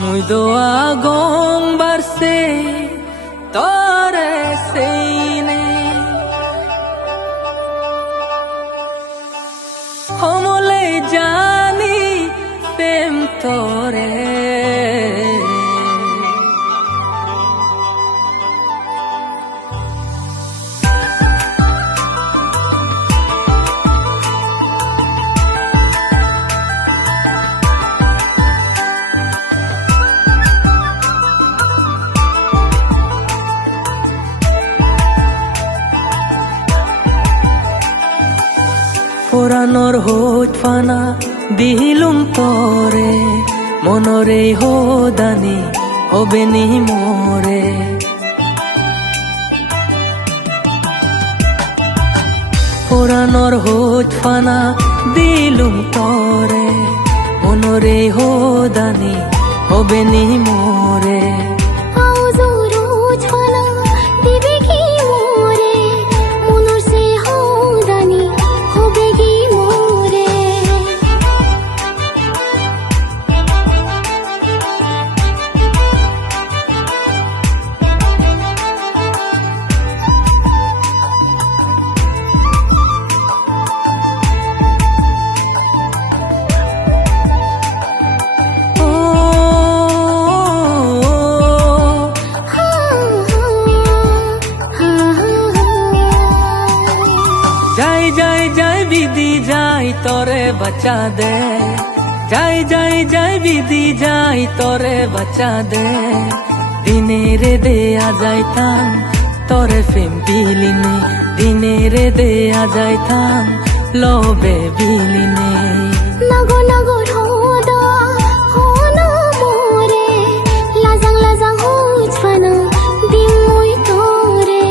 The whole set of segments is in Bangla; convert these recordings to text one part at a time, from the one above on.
মুই দোয়া গং বারসে তরে সেইনে হমলে জানি প্রেম তরে পুরানোর হোট ফানা দিলুম তরে মনরে হোদানি হবে নি মোরে পুরানোর হোট ফানা দিলুম তরে মনরে হোদানি হবে নি মোরে যাই বিধি যাই তরে বাঁচা দে যাই বিধি যাই তরে বাঁচা দে দিনে রে দেয়া যাইতাম তরে ফেম বিলিনে দিনে রে দেয়া যাইতাম লবে বিলিনে নগর নগর হোদা হোনো মোরে লাজাং লাজাং হোজ ফানা দিম মুই তোরে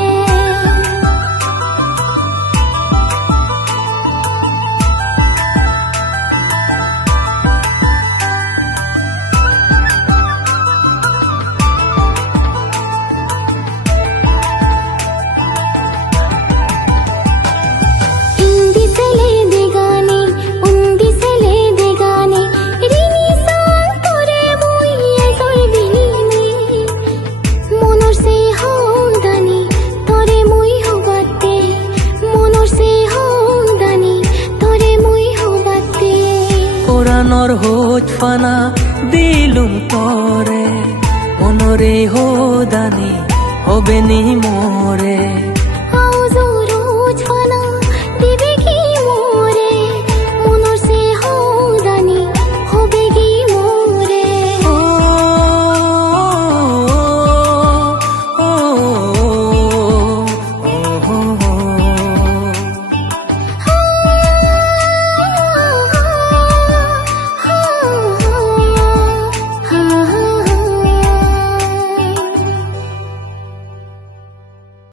পুরানোর হোট ফানা দিলুম তরে মনরে হোদানি হবে নি মোরে।